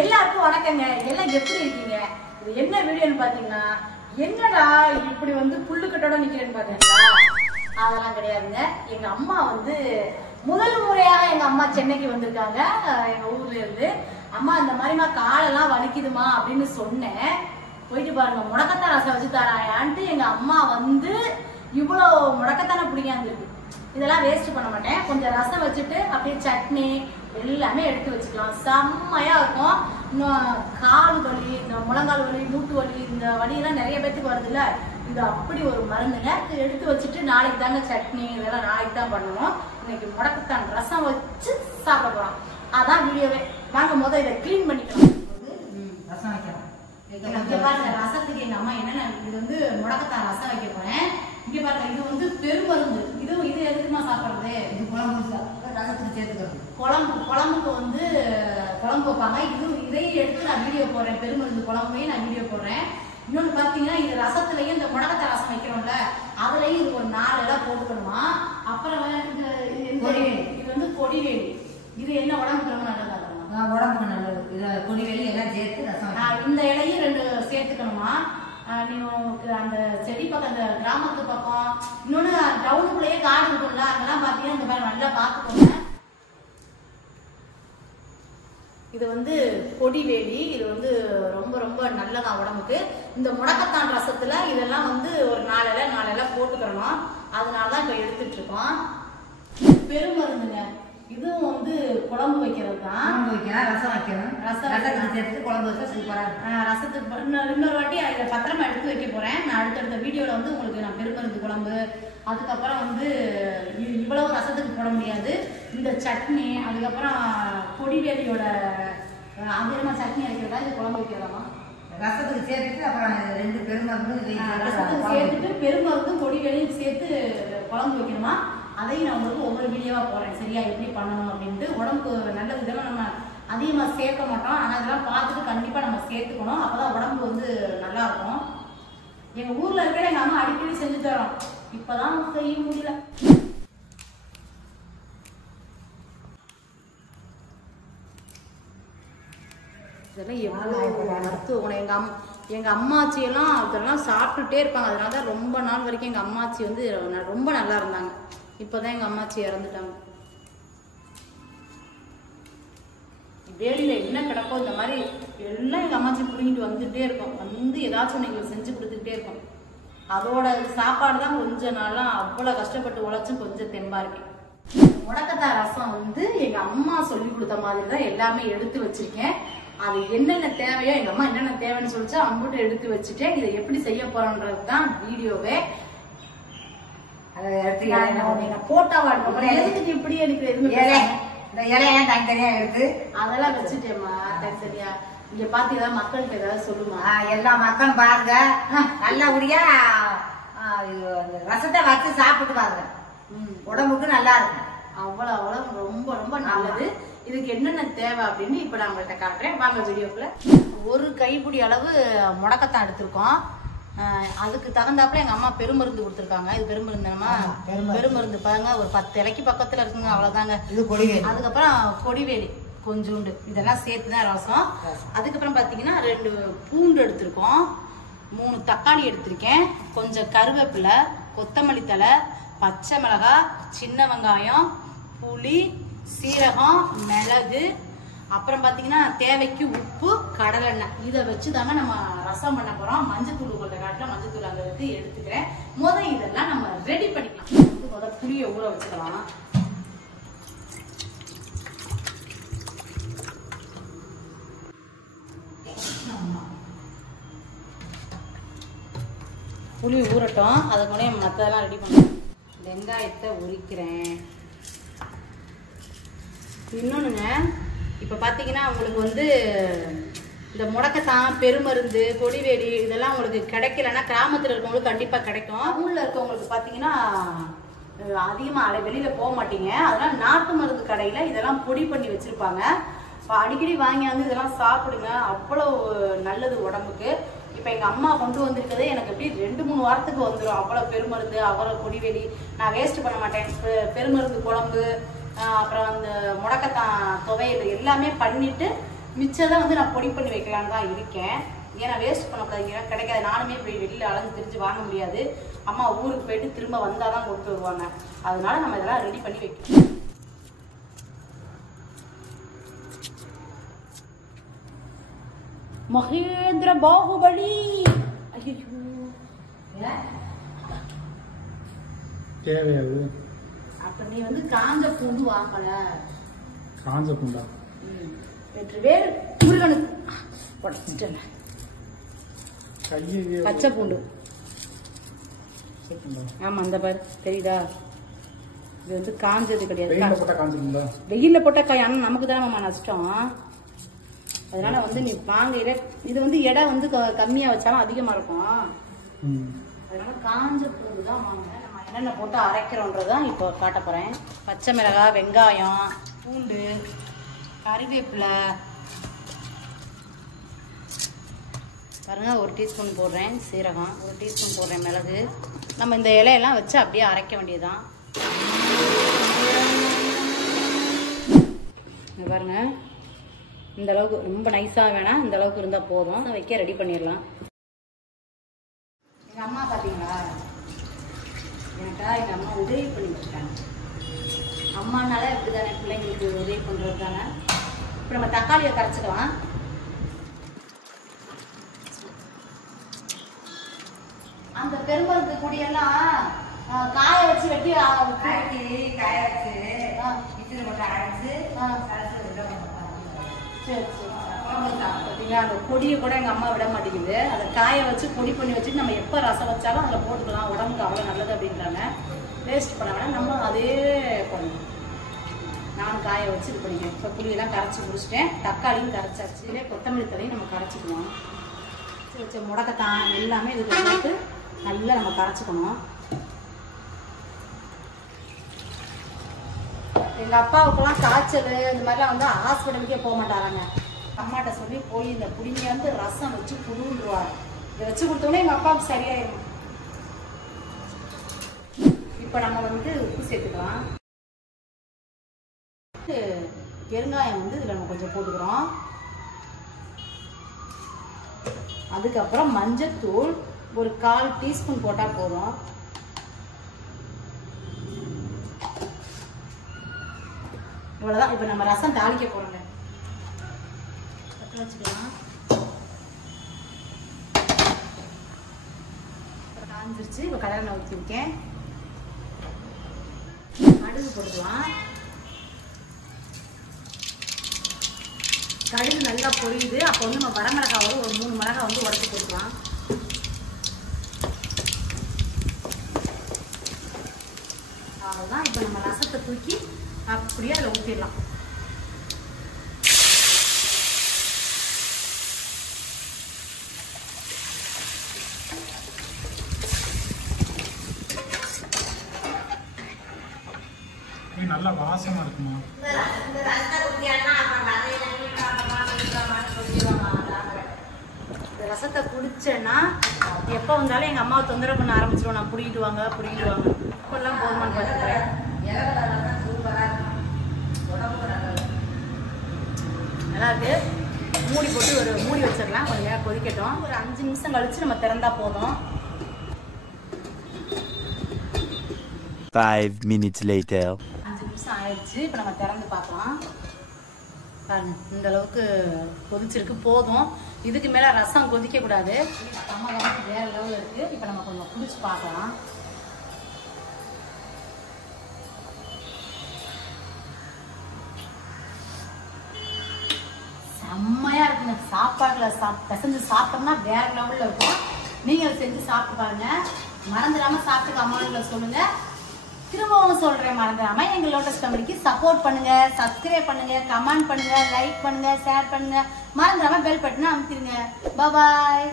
எல்லாருக்கும் வணக்கங்க. எல்லாம் எப்படி இருக்கீங்க? இது என்ன வீடியோன்னு பாத்தீங்கன்னா, என்னடா இப்படி வந்து புல்லுக்கட்டோட நிக்கிறேன்னு பாத்தீங்களா? அதெல்லாம் கிடையாதுங்க. எங்க அம்மா வந்து முதல் முறையாக எங்க அம்மா சென்னைக்கு வந்திருக்காங்க. எங்க ஊர்ல இருந்து அம்மா இந்த மாதிரிமா காலெல்லாம் வலிக்குதுமா அப்படின்னு சொன்னேன். போயிட்டு பாருங்க, முடக்கத்தான் ரசம் வச்சு தராயான்ட்டு எங்க அம்மா வந்து இவ்வளவு முடக்கத்தான பிடிக்காந்துருக்கு. இதெல்லாம் வேஸ்ட் பண்ண மாட்டேன். கொஞ்சம் ரசம் வச்சுட்டு அப்படியே சட்னி எல்லாமே எடுத்து வச்சுக்கலாம். செம்மையா இருக்கும். இன்னும் கால் வலி, இந்த முழங்கால் வலி, மூட்டு வலி, இந்த வலியெல்லாம் நிறைய பேத்துக்கு வருது இல்ல, இது அப்படி ஒரு மருந்துங்க. எடுத்து வச்சுட்டு நாளைக்கு தாங்க சட்னி இதெல்லாம் நாளைக்கு தான் பண்ணணும். இன்னைக்கு முடக்கத்தான் ரசம் வச்சு சாப்பிட போறோம். அதான் வீடியோவே. வாங்க முதல்ல இதை கிளீன் பண்ணிக்கலாம். ரசம் வைக்கலாம். இங்க பாருங்க, ரசத்துக்கு எங்க அம்மா என்னன்னா, இது வந்து முடக்கத்தான் ரசம் வைக்க போறேன். இங்க பாருங்க, இது வந்து பெருமருந்து. இது எதுக்குமா சாப்பிடுறது? இது குழம்பு ரசத்துக்கு சேர்த்துக்கிறது. குழம்புக்கு வந்து குழம்பு வைப்பாங்க. இதையும் எடுத்து நான் வீடியோ போடுறேன். பெருமருந்து குழம்பையும் நான் வீடியோ போடுறேன். இன்னொன்னு பாத்தீங்கன்னா, இது ரசத்துலயும் இந்த முடக்கத்தான் ரசம் வைக்கிறோம்ல, அதுலயும் இது ஒரு 4 இலை போட்டுக்கணுமா. அப்புறம் இது வந்து கொடிவேலி. இது என்ன உடம்புக்கு ரொம்ப நல்லதா இருக்கும்? உடம்புக்கு நல்லது. இதை கொடிவேலி எல்லாம் சேர்த்து ரசம். இந்த இலையும் 2 சேர்த்துக்கணுமா. நீங்க அந்த செடி பக்கம், அந்த கிராமத்து பக்கம், இன்னொன்னு டவுனுக்குள்ளேயே காடு இருக்கும்ல, அங்கெல்லாம் பாத்தீங்கன்னா இந்த மாதிரி நல்லா பாத்துக்கோங்க. இது வந்து கொடிவேலி. இது வந்து ரொம்ப ரொம்ப நல்லதா உடம்புக்கு. இந்த முடக்கத்தான் ரசத்துல இதெல்லாம் வந்து ஒரு 4 இலை போட்டுக்கிறோம். அதனாலதான் இப்ப எடுத்துட்டு இருக்கோம். பெருமருந்துங்க. இதுவும் வந்து குழம்பு வைக்கிறது தான். ரசம் வைக்கணும். ரசத்துக்கு சேர்த்து குழம்பு வச்சா சூப்பரா இருக்கும். ரசத்துக்கு இன்னொரு வாட்டி அதை பத்திரமா எடுத்து வைக்க போறேன். நான் அடுத்தடுத்த வீடியோல வந்து உங்களுக்கு நான் பெருமருந்து குழம்பு, அதுக்கப்புறம் வந்து இவ்வளவு ரசத்துக்கு போட முடியாது, இந்த சட்னி, அதுக்கப்புறம் கொடிவேலியோட அதிகமா சட்னி அரைக்கிறதா இது குழம்பு வைக்கிறதாமா. ரசத்துக்கு சேர்த்துட்டு அப்புறம் 2 பெருமருந்தும் ரசத்துக்கு சேர்த்துட்டு பெருமருந்தும் கொடிவேலியும் சேர்த்து குழம்பு வைக்கணுமா. அதையும் நான் உங்களுக்கு ஒவ்வொரு வீடியோவா போறேன். சரியா, எப்படி பண்ணணும் அப்படின்ட்டு. உடம்புக்கு நல்லது. இதெல்லாம் நம்ம அதிகமா சேர்க்க மாட்டோம், ஆனா இதெல்லாம் பார்த்துட்டு கண்டிப்பா நம்ம சேர்த்துக்கணும். அப்பதான் உடம்பு வந்து நல்லா இருக்கும். எங்க ஊர்ல இருக்கிற எங்க அம்மா அடிக்கடி செஞ்சு தரோம். இப்பதான் செய்ய முடியல. இதெல்லாம் எவ்வளவு மருத்துவ குணம். எங்க அம்மாச்சியெல்லாம் அதெல்லாம் சாப்பிட்டுட்டே இருப்பாங்க. அதனாலதான் ரொம்ப நாள் வரைக்கும் எங்க அம்மாச்சி வந்து ரொம்ப நல்லா இருந்தாங்க. இப்பதான் எங்க அம்மாச்சி இறந்துட்டாங்க. வேலியில என்ன கிடப்போ இந்த மாதிரி எல்லாம் எங்க அம்மாச்சி புடிங்கிட்டு வந்துட்டே இருக்கும். வந்து ஏதாச்சும் எங்களுக்கு செஞ்சு கொடுத்துக்கிட்டே இருக்கும். அதோட சாப்பாடு தான் கொஞ்ச நாளா அவ்வளவு கஷ்டப்பட்டு உழைச்சும் கொஞ்சம் தெம்பா இருக்கேன். முடக்கத்தான் ரசம் வந்து எங்க அம்மா சொல்லி கொடுத்த மாதிரி தான் எல்லாமே எடுத்து வச்சிருக்கேன். அது என்னென்ன தேவையோ, எங்க அம்மா என்னென்ன தேவைன்னு சொல்லிச்சு அவங்ககிட்ட எடுத்து வச்சுட்டேன். இதை எப்படி செய்ய போறோன்றது தான் வீடியோவே. போட்டா எதுக்கு இப்படி எனக்கு இலையா தனித்தனியா எடுத்து அதெல்லாம் வச்சுட்டேம்மா தனித்தனியா. இங்க பாத்து ஏதாவது மக்களுக்கு ஏதாவது சொல்லுமா. எல்லா மக்களும் பாருங்க, நல்லபடியா ரசத்தை வச்சு சாப்பிட்டு பாருங்க. உடம்புக்கு நல்லா இருக்கும். அவ்வளவு ரொம்ப ரொம்ப நல்லது. இதுக்கு என்னென்ன தேவை அப்படின்னு இப்ப நான் உங்கள்கிட்ட காட்டுறேன். வாங்க வீடியோக்குள்ள. ஒரு கைப்பிடி அளவு முடக்கத்தான் எடுத்திருக்கோம். அதுக்கு தகுந்தாப்புல எங்க அம்மா பெருமருந்து கொடுத்துருக்காங்க. இது பெருமருந்து பாருங்க, ஒரு 10 இலைக்கு பக்கத்துல இருக்குங்க. அவ்வளவுதாங்க. இது கொடிவேலி. அதுக்கப்புறம் கொடிவேலி கொஞ்சோண்டு, இதெல்லாம் சேர்த்துதான் ரசம். அதுக்கப்புறம் பாத்தீங்கன்னா 2 பூண்டு எடுத்திருக்கோம், 3 தக்காளி எடுத்திருக்கேன், கொஞ்சம் கருவேப்பிலை, கொத்தமல்லி தழை, பச்சை மிளகாய், சின்ன வெங்காயம், புளி, சீரகம், மிளகு, அப்புறம் பாத்தீங்கன்னா தேவைக்கு உப்பு, கடலெண்ணெய். இதை வச்சுதாங்க நம்ம ரசம் பண்ண போறோம். மஞ்சத்தூள் உங்கள்கிட்ட காட்டுல, மஞ்சத்தூள் அங்க இருக்கு, எடுத்துக்கிறேன். இதெல்லாம் நம்ம ரெடி பண்ணிக்கலாம். புளியை ஊற வச்சுக்கலாம். புளி ஊறட்டும். அதுக்கு முன்னாடி மற்றதெல்லாம் ரெடி பண்ணுவோம். வெங்காயத்தை உரிக்கிறேன். இன்னொன்னுங்க, இப்ப பாத்தீங்கன்னா உங்களுக்கு வந்து இந்த முடக்கத்தான், பெருமருந்து, கொடிவேலி இதெல்லாம் உங்களுக்கு கிடைக்கலன்னா கிராமத்துல இருக்கவங்களுக்கு கண்டிப்பா கிடைக்கும். ஊர்ல இருக்கவங்களுக்கு பாத்தீங்கன்னா அதிகமா வெளியில போக மாட்டீங்க. அதனால நாட்டு மருந்து கடையில இதெல்லாம் பொடி பண்ணி வச்சிருப்பாங்க. அடிக்கடி வாங்கியாந்து இதெல்லாம் சாப்பிடுங்க. அவ்வளவு நல்லது உடம்புக்கு. இப்போ எங்கள் அம்மா கொண்டு வந்திருக்கிறது எனக்கு எப்படி 2-3 வாரத்துக்கு வந்துடும். அவ்வளோ பெருமருந்து, அவ்வளோ கொடிவேலி நான் வேஸ்ட் பண்ண மாட்டேன். பெருமருந்து குழம்பு, அப்புறம் அந்த முடக்கத்தான் துவையல் எல்லாமே பண்ணிட்டு மிச்சதான் வந்து நான் பொடி பண்ணி வைக்கலான்னு தான் இருக்கேன். ஏன்னா வேஸ்ட் பண்ணக்கூடாது, கிடைக்காது. நானுமே போய் வெளியில் அலைஞ்சு திரிஞ்சு வாங்க முடியாது. அம்மா ஊருக்கு போயிட்டு திரும்ப வந்தால் தான் கொண்டு வருவாங்க. அதனால நம்ம இதெல்லாம் ரெடி பண்ணி வைக்கணும். மகேந்திர பாகுபலி. ஐயோ தேவையாது. அப்ப நீ வந்து காஞ்ச பூண்டு வாங்கல. காஞ்ச பூண்டா? வெற்றிவேல் முருகனுக்கு உடச்சிட்டேன். பச்சை பூண்டு. ஆமா அந்த பாரு தெரியுதா? இது வந்து காஞ்சது கிடையாது. வெயில்ல போட்டா காய். ஆனா நமக்கு தானே மாமா நஷ்டம். அதனால வந்து நீ வாங்க. இது வந்து எடை வந்து கம்மியா வச்சாலும் அதிகமா இருக்கும். அதனால காஞ்ச பூண்டு தான் வாங்க. நம்ம என்னென்ன போட்டு அரைக்கிறோன்றதான் இப்போ காட்ட போறேன். பச்சை மிளகாய், வெங்காயம், பூண்டு, கறிவேப்பிலை பாருங்க. 1 டீஸ்பூன் போடுறேன் சீரகம், 1 டீஸ்பூன் போடுறேன் மிளகு. நம்ம இந்த இலையெல்லாம் வச்சு அப்படியே அரைக்க வேண்டியதுதான். பாருங்க இந்த அளவுக்கு ரொம்ப நைஸா வேணாம், இந்த அளவுக்கு இருந்தா போதும். வைக்க ரெடி பண்ணிடலாம். எங்க அம்மா பாத்தீங்களா, எனக்கா எங்க அம்மா உதவி பண்ணிட்டு இருக்காங்க. அம்மானால இப்படிதானே பிள்ளைங்களுக்கு உதவி பண்றது தானே. இப்ப நம்ம தக்காளியை கரைச்சிக்கலாம். அந்த பெருமருந்து குடியெல்லாம் காய வச்சு வெட்டி காய வச்சு மிக்சியில் போட்டு அரைச்சு சரி சரி. பார்த்தீங்களா அந்த கொடியை கூட எங்கள் அம்மா விட மாட்டேங்குது. அதை காய வச்சு பொடி பண்ணி வச்சுட்டு நம்ம எப்போ ரசம் வச்சாலும் அதில் போட்டுக்கலாம். உடம்புக்கு அவ்வளோ நல்லது அப்படின்றாங்க. வேஸ்ட் பண்ண வேணாம், நம்ம அதே பண்ணணும். நானும் காய வச்சு இது பண்ணிக்கிறேன். இப்போ புளியெல்லாம் கரைச்சி முடிச்சிட்டேன். தக்காளியும் கரைச்சாச்சு. இதே கொத்தமல்லி தலையும் நம்ம கரைச்சிக்கணும். வச்ச முடக்கத்தான் எல்லாமே இது போட்டு நல்லா நம்ம கரைச்சிக்கணும். எங்கள் அப்பாவுக்கெல்லாம் காய்ச்சல் இந்த மாதிரிலாம் வந்து ஹாஸ்பிட்டலுக்கே போக மாட்டாராங்க. அம்மாட்ட சொல்லி போய் இந்த புடிங்க வந்து ரசம் வச்சு குடுன்றுவார். இதை வச்சு கொடுத்தோன்னே எங்கள் அப்பாவுக்கு சரியாயிடும். இப்போ நம்ம வந்து உப்பு சேர்த்துக்கலாம். பெருங்காயம் வந்து இதில் நம்ம கொஞ்சம் போட்டுக்கிறோம். அதுக்கப்புறம் மஞ்சத்தூள் 1/4 டீஸ்பூன் போட்டால் போதும். இவ்வளோதான். இப்போ நம்ம ரசம் தாளிக்க போகிறோங்க. வச்சுக்கலாம். காஞ்சிருச்சு. இப்போ கடலை ஊற்றிருக்கேன். கடுகு போட்டுக்கலாம். கடுகு நல்லா பொரியுது. அப்போ வந்து நம்ம வரமிளகாய் ஒரு 3 மிளகாய் வந்து உடச்சி போட்டுக்கலாம். அவ்வளோதான். இப்போ நம்ம ரசத்தை தூக்கி அப்படியே அதில் ஊற்றிடலாம். நல்லா வாசமா இருக்குமா? இந்த ரசத்தை குடிச்சேன்னா எப்போ வந்தாலும் எங்கள் அம்மாவை தொந்தரவு பண்ண ஆரம்பிச்சிருவோம். நான் புடிக்கிட்டு வாங்க இப்பெல்லாம் போதுமான்னு பார்த்துக்கிறேன். நல்லா இருக்கு. மூடி போட்டு ஒரு மூடி வச்சிடலாம். கொஞ்சம் நேரம் கொதிக்கட்டும். ஒரு 5 நிமிஷம் கழிச்சு நம்ம திறந்தா போதும். 5 minutes later. 5 நிமிஷம் ஆயிடுச்சு. இப்போ நம்ம திறந்து பார்க்கலாம். பாருங்க இந்த அளவுக்கு கொதிச்சிருக்கு. போதும். இதுக்கு மேலே ரசம் கொதிக்க கூடாது. சம்மதம் வேற லெவலில் இருக்கு. இப்போ நம்ம கொஞ்சம் குடிச்சு பார்க்கலாம். செம்மையா இருக்குங்க. சாப்பாடுல பிசைஞ்சு சாப்பிட்டோம்னா வேற லெவல்ல இருக்கும். நீங்க செஞ்சு சாப்பிட்டு பாருங்க. மறந்துடாம சாப்பிட்டு அம்மாவுல சொல்லுங்க. திரும்பவும் சொல்றேன், மறந்துடாம எங்க லோட்டஸ் ஃபேமிலிக்கு சப்போர்ட் பண்ணுங்க, சப்ஸ்கிரைப் பண்ணுங்க, கமெண்ட் பண்ணுங்க, லைக் பண்ணுங்க, ஷேர் பண்ணுங்க. மறந்துடாம பெல் பட்டனை அமுத்திடுங்க. பாய்.